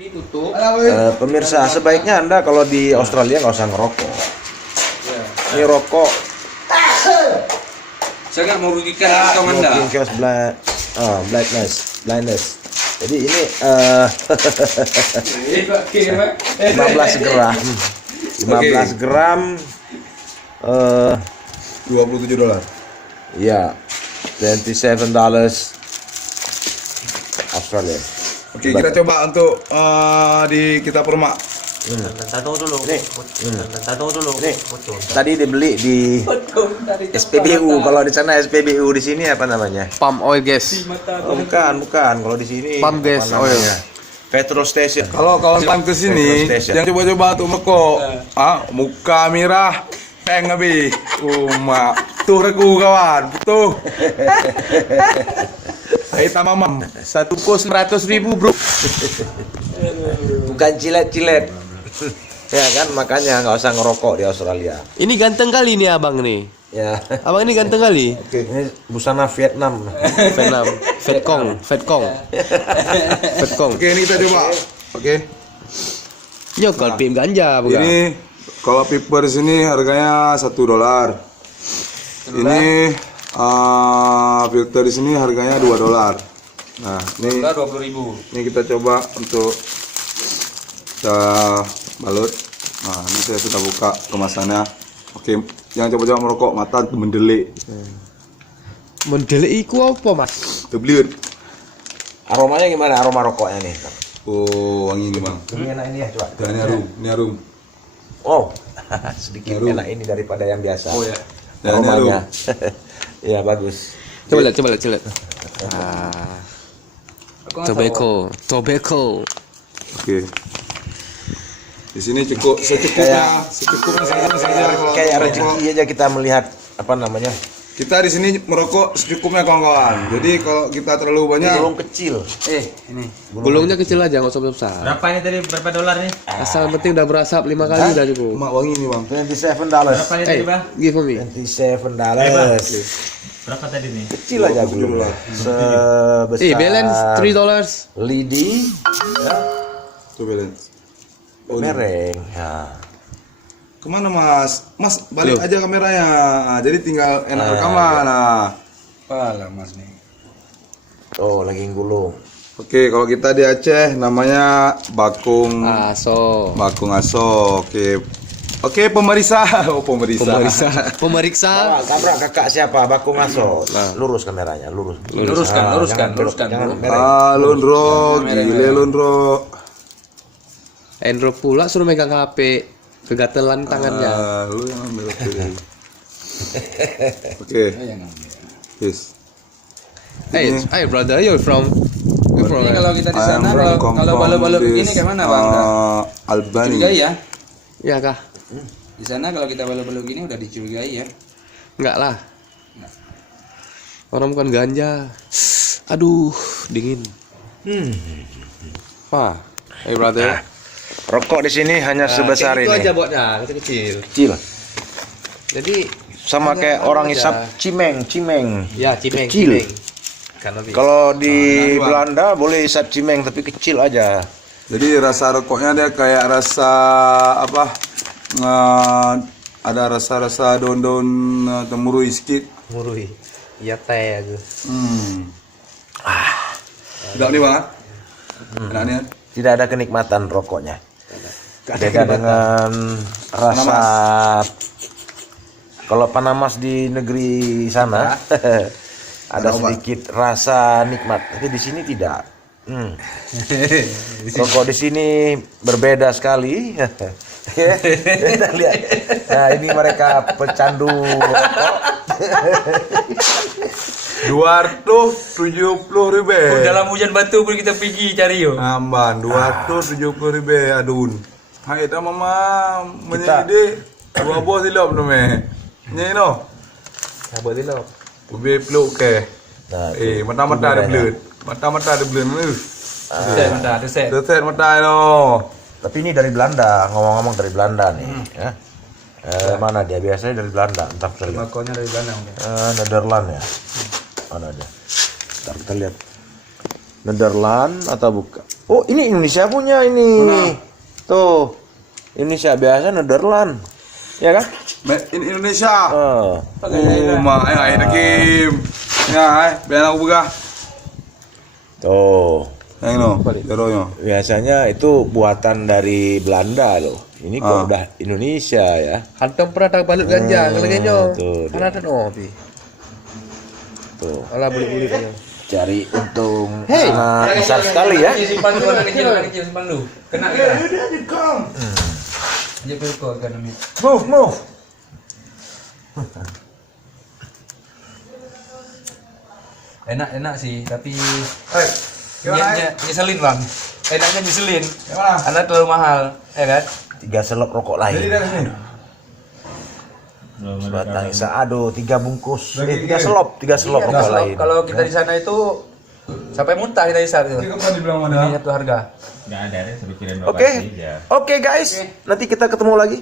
Ditutup. Pemirsa, sebaiknya Anda kalau di Australia nggak usah ngerokok. Ini rokok Saya nggak mau rugikan kantong Anda. smoking cause blindness. Jadi ini 15 gram. 15 gram 27 dolar. ya, $27 Australia. Oke, kita coba untuk di kita permak. Satu dulu. Nih. Satu dulu. Ini tadi dibeli di SPBU. Kalau di sana SPBU, di sini apa namanya? Palm oil gas. Oh, bukan. Kalau di sini Pump gas apa namanya? Petrol station. Kalau kawan-kawan ke sini, Petrol station. yang coba-coba tuh merokok. Muka merah, peng habis. Mak, tuh reku kawan, tuh. Saya tambah mam. Satu kos 100.000 bro. Bukan cilet-cilet. Ya kan, makanya nggak usah ngerokok di Australia. Ini ganteng kali nih abang nih. Ya. Abang ini ganteng kali. Oke, ini busana Vietnam. Vietnam. Vietcong. Oke, ini kita coba. Oke. Yo kalau pim ganja bukan. Ini kalau piper di sini harganya $1. Ini filter di sini harganya $2. Nah, ini 20.000. ini kita coba untuk kita balut. Nah, ini saya sudah buka kemasannya. Oke, jangan coba-coba merokok, mata tuh mendelik. Mendelik iku apa mas? Terbelut. Aromanya gimana? Aroma rokoknya nih. Oh, wangi ini bang. Ini enak ini ya, coba. Dan ini harum, ini harum. Oh, sedikit Harum. enak ini daripada yang biasa. Oh ya. Dan ini harum. Aromanya. Ya bagus. Coba lihat. Tobacco. Oke. Di sini cukup secukupnya saja kalau Kayak merokok. rezeki aja kita melihat apa namanya? Kita di sini merokok secukupnya kawan-kawan. Jadi kalau kita terlalu banyak, Gulung kecil. Ini. Gulungnya kecil aja nggak usah besar. Berapa ini tadi? Berapa dolar nih? Asal penting udah berasap 5 kali udah cukup. mak wangi nih bang. $27. Berapa ini tadi, Bang? Give me. $27. Berapa tadi nih? Kecil aja gulungnya. Sebesar Balance $3. lidi Tuh balance. mereng. Ya. Kemana mas? Mas balik aja kameranya. Jadi tinggal enak rekaman. Nah. Alah mas nih. Oh, lagi gulung. Oke, kalau kita di Aceh namanya bakung Aso. aso. Oke, pemeriksa. Oh, pemeriksa. Pemeriksa. Tabrak kakak siapa? Bakung Aso. Lurus kameranya, lurus. Luruskan. Jangan bro. mereng. Lundro, gile Lundro. Endro pula suruh megang HP. Kegatelan tangannya. Lu yang ambil Oke. Yes. Hey brother, you from? Ini kalau kita di I am sana from kalau balu-balu begini this, kayak mana bang? Albania. Dicurigai ya? Ya kah? Di sana kalau kita balu-balu gini udah dicurigai ya? Enggak lah. Orang bukan ganja. Aduh, dingin. Wah, hey brother. Rokok di sini hanya sebesar itu ini. aja buatnya, kecil. Kecil. Jadi Sama hanya kayak anu orang aja. hisap cimeng. Ya, cimeng. Kecil. Karena Kalau di Belanda boleh hisap cimeng tapi kecil aja. Jadi rasa rokoknya dia kayak rasa apa? Ada rasa-rasa daun-daun temurui sedikit. murui. Iya teh aku. Tidak nih banget. Enak nih. Tidak ada kenikmatan rokoknya. Beda dengan rasa kalau Panamas di negeri sana ada sedikit rasa nikmat, tapi di sini tidak. Rokok di sini berbeda sekali. Kita lihat. Nah, ini mereka pecandu rokok. 270.000. Dalam hujan batu pun kita pergi cari yo. Amban 270.000 adun. Hai dah mama menyidik dua buah silap tu meh. Nyai no. Apa dia lo? Ube peluk ke. Nah, Mata-mata ada belut. Mata-mata ada belut. Ada set. Deset mata no. tapi ini dari Belanda, ngomong-ngomong dari Belanda nih. Ya. Mana dia? Biasanya dari Belanda, entah saya lihat. Bakonya dari Belanda. Netherlands ya. Mana dia? Ntar kita lihat. Nederland atau bukan? Oh, ini Indonesia punya ini. Tuh. Indonesia biasa Nederland. Ya kan? Made in Indonesia. Oh. Ayo Kim. Ya, biar aku buka. Tuh. Yang no, jeronya. Biasanya itu buatan dari Belanda loh. Ini kok udah Indonesia ya. Hantam pernah tak balut ganja kalau genyo. tuh dia. Karena ada pi. Tuh. Alah beli-beli dia. Cari untung besar sekali ya. Simpan dulu, anak kecil simpan dulu. Kena kita. Dia pelukor kan namanya. Move. Enak sih, tapi nyeselin bang. Enaknya nyeselin. Karena terlalu mahal, ya kan? 3 selop rokok lain. Sebatang aduh 3 bungkus. 3 selop rokok lain. Kalau kita di sana itu sampai muntah kita di sana itu. Ini satu harga. Nggak ada deh, suruh kirim Oke guys, nanti kita ketemu lagi.